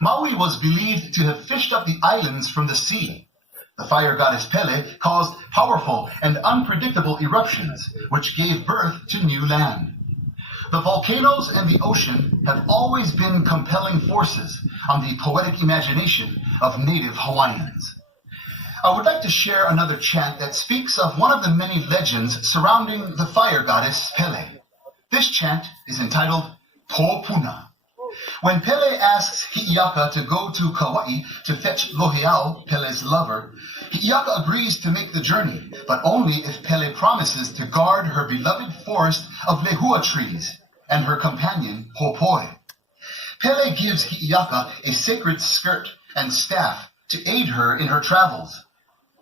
Maui was believed to have fished up the islands from the sea. The fire goddess Pele caused powerful and unpredictable eruptions, which gave birth to new land. The volcanoes and the ocean have always been compelling forces on the poetic imagination of native Hawaiians. I would like to share another chant that speaks of one of the many legends surrounding the fire goddess Pele. This chant is entitled Pōpuna. When Pele asks Hi'iaka to go to Kauai to fetch Lohiau, Pele's lover, Hi'iaka agrees to make the journey, but only if Pele promises to guard her beloved forest of lehua trees and her companion Hopoi. Pele gives Hi'iaka a sacred skirt and staff to aid her in her travels.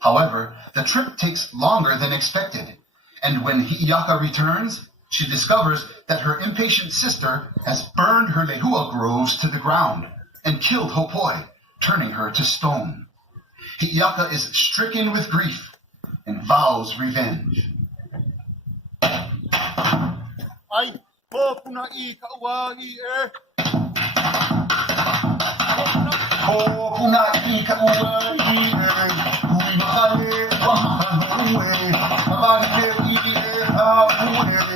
However, the trip takes longer than expected, and when Hi'iaka returns, she discovers that her impatient sister has burned her lehua groves to the ground and killed Hopoi, turning her to stone. Hi'iaka is stricken with grief and vows revenge. Ai, Pōpuna'i ka'uahi e. Pōpuna'i ka'uahi e. Hui makale wa mahanu e. Abane i e ha'u e.